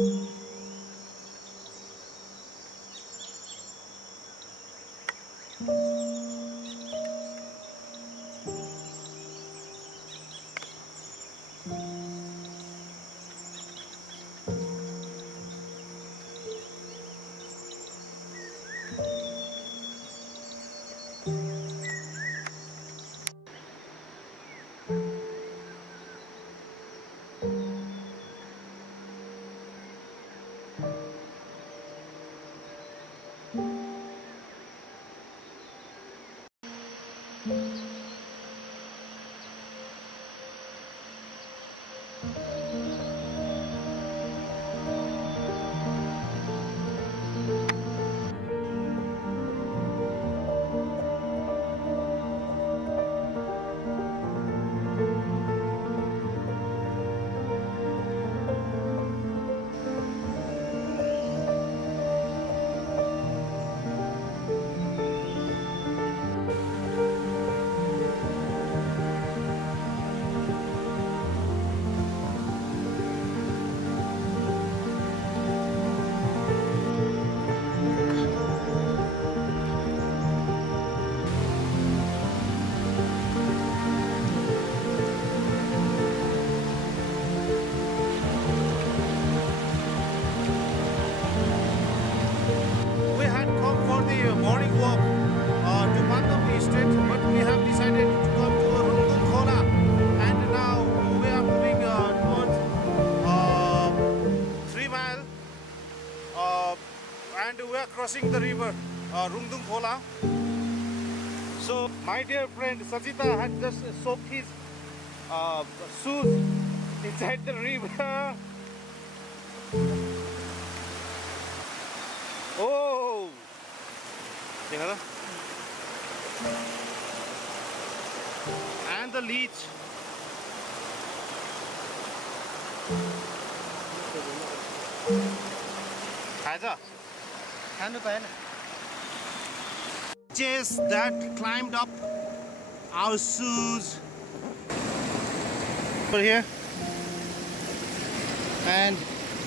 We had come for the morning walk to Mandam Estate, but we have decided to come to Rungtung Khola, and now we are moving towards 3 mile, and we are crossing the river Rungtung Khola. So my dear friend Sajita had just soaked his shoes inside the river. Oh, and the leech. Just that climbed up our shoes over here, and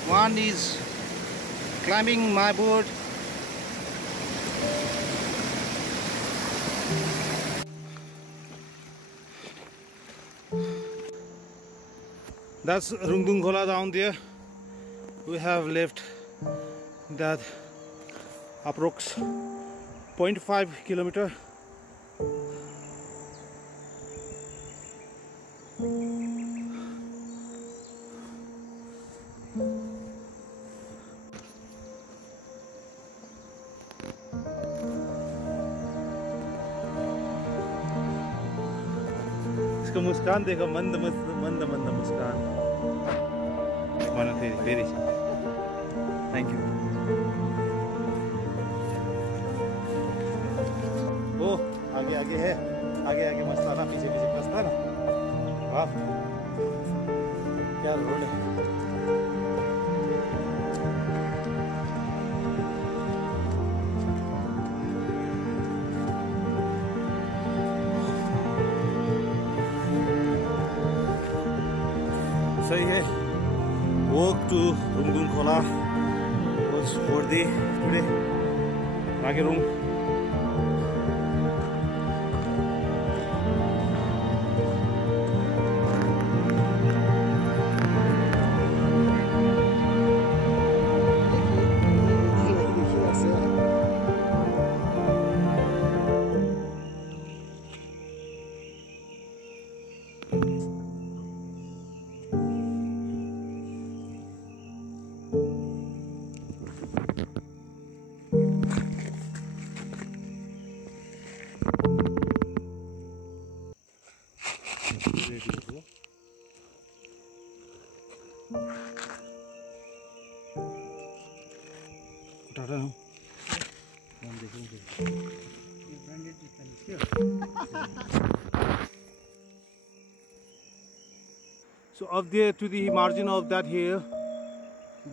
one is climbing my board. That's Rungtung Khola down there. We have left that approx 0.5 kilometer. इसका मुस्कान देखो, मंद मंद मंद मंद मुस्कान. Very. Thank you. Oh, आगे आगे है, आगे आगे मस्ताना, पीछे पीछे मस्ताना. वाह, क्या रोड है. सही है. Walk to Rungtung Khola was for the today. Ragerung. So up there to the margin of that hill,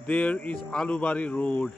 there is Alubari Road.